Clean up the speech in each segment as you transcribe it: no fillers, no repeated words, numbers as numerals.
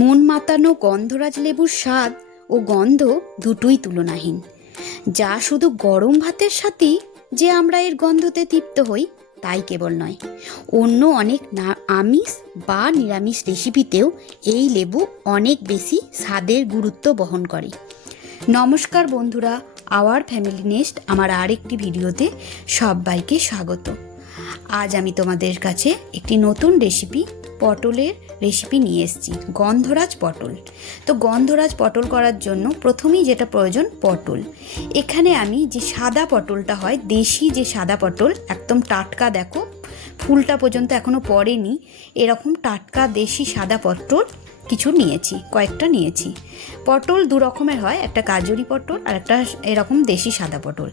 মন মাতানো গন্ধরাজ লেবুর স্বাদ ও গন্ধ দুটোই তুলনাহীন। যা শুধু গরম ভাতের সাথেই যে আমরা এর গন্ধতে তৃপ্ত হই তাই কেবল নয়, অন্য অনেক আমিষ বা নিরামিষ রেসিপিতেও এই লেবু অনেক বেশি স্বাদের গুরুত্ব বহন করে। নমস্কার বন্ধুরা, আওয়ার ফ্যামিলি নেস্ট আমার আরেকটি ভিডিওতে সবাইকে স্বাগত। আজ আমি তোমাদের কাছে একটি নতুন পটলের রেসিপি নিয়ে এসেছি, গন্ধরাজ পটল। তো গন্ধরাজ পটল করার জন্য প্রথমেই যেটা প্রয়োজন পটল। এখানে আমি যে সাদা পটলটা হয়, দেশি যে সাদা পটল, একদম টাটকা, দেখো ফুলটা পর্যন্ত এখনও পড়েনি, এরকম টাটকা দেশি সাদা পটল কিছু নিয়েছি, কয়েকটা নিয়েছি। পটল দু রকমের হয়, একটা কাজুরি পটল আর একটা এরকম দেশি সাদা পটল।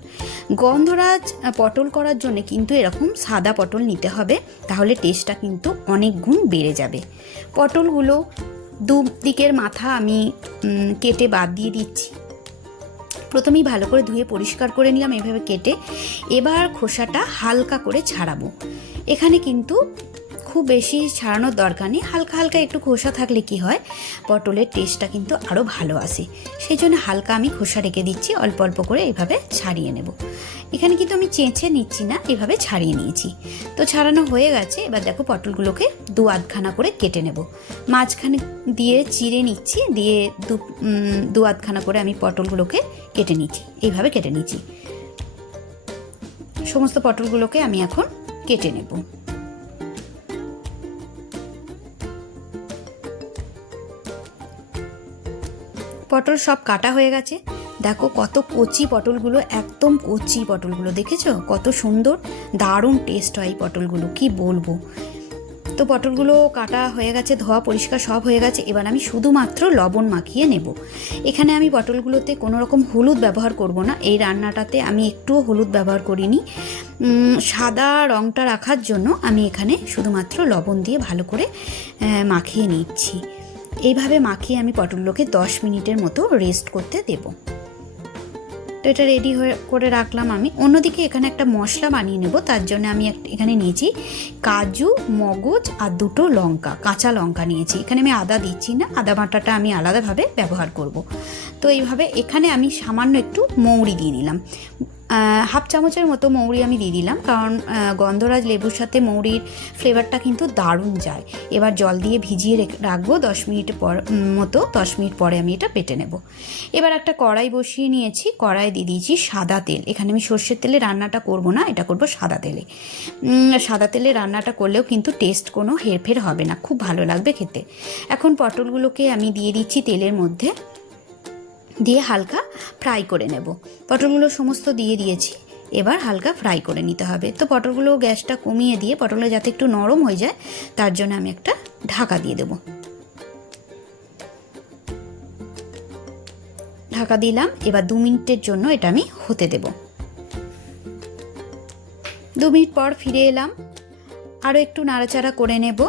গন্ধরাজ পটল করার জন্য কিন্তু এরকম সাদা পটল নিতে হবে, তাহলে টেস্টটা কিন্তু অনেক গুণ বেড়ে যাবে। পটলগুলো দু দিকের মাথা আমি কেটে বাদ দিয়ে দিচ্ছি। প্রথমেই ভালো করে ধুয়ে পরিষ্কার করে নিলাম এভাবে কেটে। এবার খোসাটা হালকা করে ছাড়াবো। এখানে কিন্তু খুব বেশি ছাড়ানোর দরকার নেই, হালকা হালকা একটু খোসা থাকলে কি হয়, পটলের টেস্টটা কিন্তু আরও ভালো আসে। সেই জন্য হালকা আমি খোসা রেখে দিচ্ছি, অল্প অল্প করে এইভাবে ছাড়িয়ে নেব। এখানে কিন্তু আমি চেঁচে নিচ্ছি না, এভাবে ছাড়িয়ে নিয়েছি। তো ছাড়ানো হয়ে গেছে। এবার দেখো পটলগুলোকে দু আধখানা করে কেটে নেব। মাঝখানে দিয়ে চিড়ে নিচ্ছি, দিয়ে দু আধখানা করে আমি পটলগুলোকে কেটে নিচ্ছি, এইভাবে কেটে নিচ্ছি। সমস্ত পটলগুলোকে আমি এখন কেটে নেব। পটল সব কাটা হয়ে গেছে। দেখো কত কচি পটলগুলো, একদম কচি পটলগুলো, দেখেছো কত সুন্দর, দারুণ টেস্ট হয় এই পটলগুলো, কি বলবো। তো পটলগুলো কাটা হয়ে গেছে, ধোয়া পরিষ্কার সব হয়ে গেছে। এবার আমি শুধুমাত্র লবণ মাখিয়ে নেব। এখানে আমি পটলগুলোতে কোনো রকম হলুদ ব্যবহার করব না, এই রান্নাটাতে আমি একটুও হলুদ ব্যবহার করিনি। সাদা রঙটা রাখার জন্য আমি এখানে শুধুমাত্র লবণ দিয়ে ভালো করে মাখিয়ে নিচ্ছি। এইভাবে মাখিয়ে আমি পটলগুলোকে 10 মিনিটের মতো রেস্ট করতে দেব। তো এটা রেডি করে রাখলাম আমি। অন্যদিকে এখানে একটা মশলা বানিয়ে নেব, তার জন্য আমি এখানে নিয়েছি কাজু, মগজ আর দুটো লঙ্কা, কাঁচা লঙ্কা নিয়েছি। এখানে আমি আদা দিচ্ছি না, আদা বাটাটা আমি আলাদাভাবে ব্যবহার করব। তো এইভাবে এখানে আমি সামান্য একটু মৌরি দিয়ে দিলাম, হাফ চামচের মতো মৌরি আমি দিয়ে দিলাম, কারণ গন্ধরাজ লেবুর সাথে মৌরির ফ্লেভারটা কিন্তু দারুণ যায়। এবার জল দিয়ে ভিজিয়ে রাখবো 10 মিনিট মতো। 10 মিনিট পরে আমি এটা বেটে নেব। এবার একটা কড়াই বসিয়ে নিয়েছি, কড়াই দিয়ে দিয়েছি সাদা তেল। এখানে আমি সর্ষের তেলে রান্নাটা করব না, এটা করব সাদা তেলে। সাদা তেলে রান্নাটা করলেও কিন্তু টেস্ট কোনো হেরফের হবে না, খুব ভালো লাগবে খেতে। এখন পটলগুলোকে আমি দিয়ে দিচ্ছি তেলের মধ্যে, দিয়ে হালকা ফ্রাই করে নেব। পটলগুলো সমস্ত দিয়ে দিয়েছি, এবার হালকা ফ্রাই করে নিতে হবে। তো পটলগুলো গ্যাসটা কমিয়ে দিয়ে পটলগুলো যাতে একটু নরম হয়ে যায়, তার জন্য আমি একটা ঢাকা দিয়ে দেব। ঢাকা দিলাম। এবার 2 মিনিটের জন্য এটা আমি হতে দেব। 2 মিনিট পর ফিরে এলাম, আরও একটু নাড়াচাড়া করে নেব,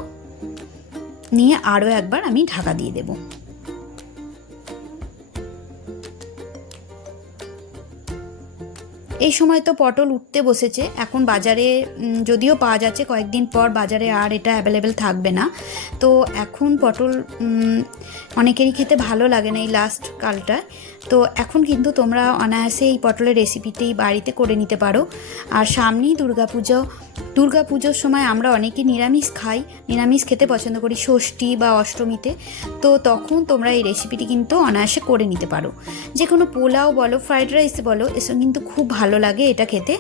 নিয়ে আরও একবার আমি ঢাকা দিয়ে দেব। এই সময় তো পটল উঠতে বসেছে। এখন বাজারে যদিও পাওয়া যাচ্ছে, কয়েকদিন পর বাজারে আর এটা অ্যাভেলেবেল থাকবে না। তো এখন পটল অনেকেরই খেতে ভালো লাগে না এই লাস্ট কালটায়। তো এখন কিন্তু তোমরা অনায়াসে এই পটলের রেসিপিটি বাড়িতে করে নিতে পারো। আর সামনেই দুর্গাপুজোর সময় আমরা অনেকে নিরামিষ খাই, নিরামিষ খেতে পছন্দ করি ষষ্ঠী বা অষ্টমীতে। তো তখন তোমরা এই রেসিপিটি কিন্তু অনায়াসে করে নিতে পারো। যে কোনো পোলাও বলো, ফ্রাইড রাইস বলো, এসব কিন্তু খুব ভালো লাগে এটা খেতে।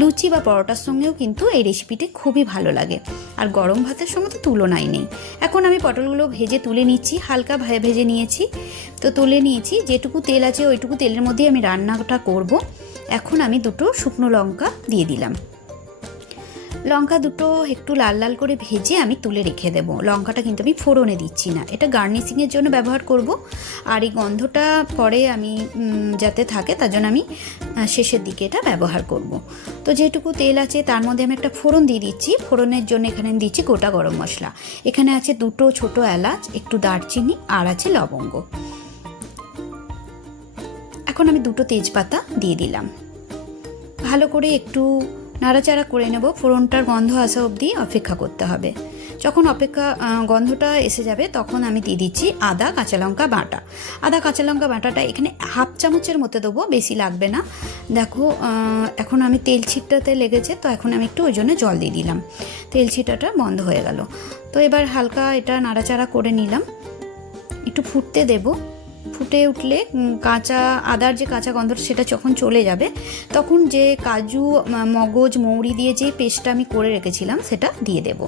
লুচি বা পরোটার সঙ্গেও কিন্তু এই রেসিপিটি খুবই ভালো লাগে, আর গরম ভাতের সঙ্গে তো তুলনাই নেই। এখন আমি পটলগুলো ভেজে তুলে নিচ্ছি, হালকা ভেজে নিয়েছি। তো তুলে নিয়েছি, যেটুকু তেল আছে ওইটুকু তেলের মধ্যেই আমি রান্নাটা করব। এখন আমি দুটো শুকনো লঙ্কা দিয়ে দিলাম। লঙ্কা দুটো একটু লাল লাল করে ভেজে আমি তুলে রেখে দেবো। লঙ্কাটা কিন্তু আমি ফোড়নে দিচ্ছি না, এটা গার্নিশিংয়ের জন্য ব্যবহার করব। আর এই গন্ধটা পরে আমি যাতে থাকে, তার জন্য আমি শেষের দিকে এটা ব্যবহার করব। তো যেটুকু তেল আছে তার মধ্যে আমি একটা ফোড়ন দিয়ে দিচ্ছি। ফোড়নের জন্য এখানে দিচ্ছি গোটা গরম মশলা। এখানে আছে দুটো ছোট এলাচ, একটু দারচিনি, আর আছে লবঙ্গ। এখন আমি দুটো তেজপাতা দিয়ে দিলাম। ভালো করে একটু নাড়াচাড়া করে নেব, ফোড়নটার গন্ধ আসা অবধি অপেক্ষা করতে হবে। যখন গন্ধটা এসে যাবে তখন আমি দিয়ে দিচ্ছি আদা কাঁচা লঙ্কা বাটা। আদা কাঁচা লঙ্কা বাটাটা এখানে হাফ চামচের মতো দেবো, বেশি লাগবে না। দেখো এখন আমি তেল ছিটাতে লেগেছে, তো এখন আমি একটু ওই জন্য জল দিয়ে দিলাম, তেল ছিটাটা বন্ধ হয়ে গেল। তো এবার হালকা এটা নাড়াচাড়া করে নিলাম, একটু ফুটতে দেব। ফুটে উঠলে কাঁচা আদার যে কাঁচা গন্ধটা সেটা যখন চলে যাবে তখন যে কাজু মগজ মৌরি দিয়ে যে পেস্টটা আমি করে রেখেছিলাম সেটা দিয়ে দেব।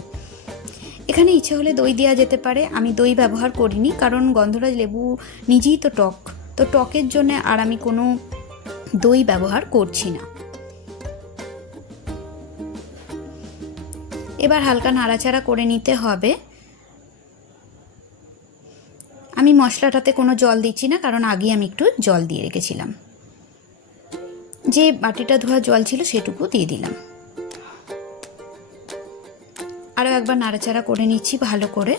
এখানে ইচ্ছে হলে দই দেওয়া যেতে পারে, আমি দই ব্যবহার করিনি কারণ গন্ধরাজ লেবু নিজেই তো টক, তো টকের জন্য আর আমি কোনো দই ব্যবহার করছি না। এবার হালকা নাড়াচাড়া করে নিতে হবে। আমি মশলাটাতে কোনো জল দিচ্ছি না কারণ আগে আমি একটু জল দিয়ে রেখেছিলাম, যে বাটিটা ধোয়া জল ছিল সেটুকু দিয়ে দিলাম। আরও একবার নাড়াচাড়া করে নিচ্ছি ভালো করে।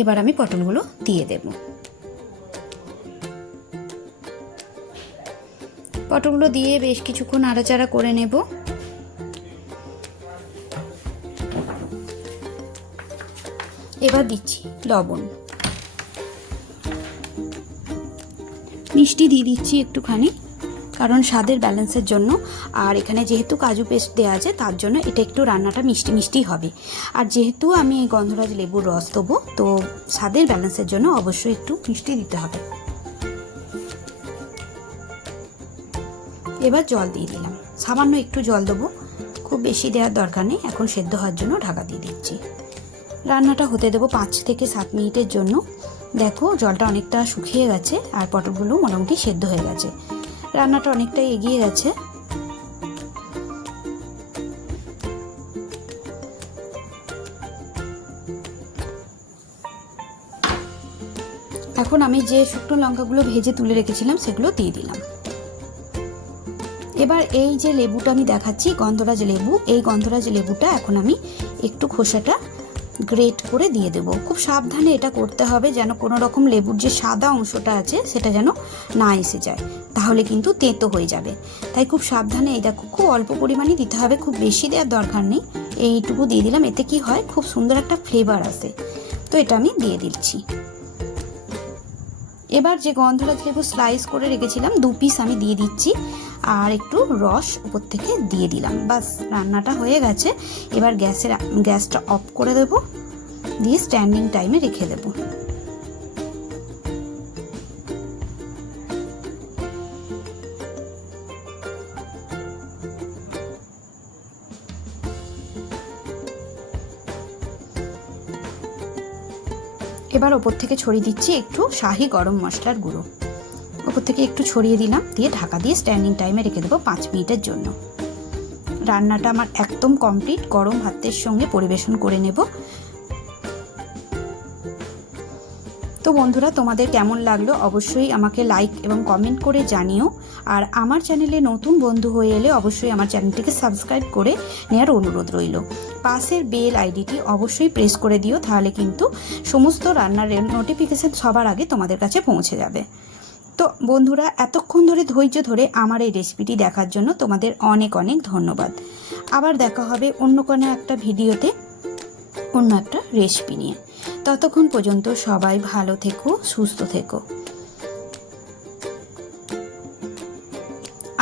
এবার আমি পটলগুলো দিয়ে দেব। পটলগুলো দিয়ে বেশ কিছুক্ষণ নাড়াচাড়া করে নেব। এবার দিচ্ছি লবণ, মিষ্টি দিয়ে দিচ্ছি একটুখানি কারণ স্বাদের ব্যালেন্সের জন্য। আর এখানে যেহেতু কাজু পেস্ট দেওয়া আছে তার জন্য এটা একটু রান্নাটা মিষ্টি মিষ্টি হবে। আর যেহেতু আমি এই গন্ধরাজ লেবুর রস দেবো, তো স্বাদের ব্যালেন্সের জন্য অবশ্যই একটু মিষ্টি দিতে হবে। এবার জল দিয়ে দিলাম, সামান্য একটু জল দেবো, খুব বেশি দেওয়ার দরকার নেই। এখন সেদ্ধ হওয়ার জন্য ঢাকা দিয়ে দিচ্ছি। রান্নাটা হতে দেবো 5 থেকে 7 মিনিটের জন্য। দেখো জলটা অনেকটা শুকিয়ে গেছে আর পটলগুলো মোটামুটি সেদ্ধ হয়ে গেছে, রান্নাটা অনেকটাই এগিয়ে গেছে। এখন আমি যে শুকনো লঙ্কাগুলো ভেজে তুলে রেখেছিলাম সেগুলো দিয়ে দিলাম। এবার এই যে লেবুটা আমি দেখাচ্ছি গন্ধরাজ লেবু, এই গন্ধরাজ লেবুটা এখন আমি একটু খোসাটা গ্রেট করে দিয়ে দেবো। খুব সাবধানে এটা করতে হবে যেন কোনো রকম লেবুর যে সাদা অংশটা আছে সেটা যেন না এসে যায়, তাহলে কিন্তু তেঁতো হয়ে যাবে। তাই খুব সাবধানে এই দেখো খুব অল্প পরিমাণে দিতে হবে, খুব বেশি দেওয়ার দরকার নেই। এইটুকু দিয়ে দিলাম, এতে কি হয় খুব সুন্দর একটা ফ্লেভার আসে। তো এটা আমি দিয়ে দিচ্ছি। এবার যে গন্ধরাজ লেবু স্লাইস করে রেখেছিলাম 2 পিস আমি দিয়ে দিচ্ছি আর একটু রস উপর থেকে দিয়ে দিলাম। বাস রান্নাটা হয়ে গেছে। এবার গ্যাসটা অফ করে দেব, দিয়ে স্ট্যান্ডিং টাইমে রেখে দেব। এবার ওপর থেকে ছড়িয়ে দিচ্ছি একটু শাহি গরম মশলার গুঁড়ো, ওপর থেকে একটু ছড়িয়ে দিলাম, দিয়ে ঢাকা দিয়ে স্ট্যান্ডিং টাইমে রেখে দেবো 5 মিনিটের জন্য। রান্নাটা আমার একদম কমপ্লিট, গরম ভাতের সঙ্গে পরিবেশন করে নেব। তো বন্ধুরা তোমাদের কেমন লাগলো অবশ্যই আমাকে লাইক এবং কমেন্ট করে জানিও। আর আমার চ্যানেলে নতুন বন্ধু হয়ে এলে অবশ্যই আমার চ্যানেলটিকে সাবস্ক্রাইব করে নেওয়ার অনুরোধ রইল। পাশের বেল আইডিটি অবশ্যই প্রেস করে দিও, তাহলে কিন্তু সমস্ত রান্নার নোটিফিকেশান সবার আগে তোমাদের কাছে পৌঁছে যাবে। তো বন্ধুরা এতক্ষণ ধরে ধৈর্য ধরে আমার এই রেসিপিটি দেখার জন্য তোমাদের অনেক অনেক ধন্যবাদ। আবার দেখা হবে অন্য কোনো একটা ভিডিওতে অন্য একটা রেসিপি নিয়ে। ততক্ষণ পর্যন্ত সবাই ভালো থেকো, সুস্থ থেকো।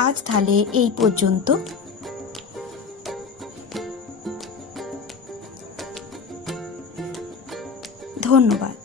আজ তাহলে এই পর্যন্ত। ধন্যবাদ।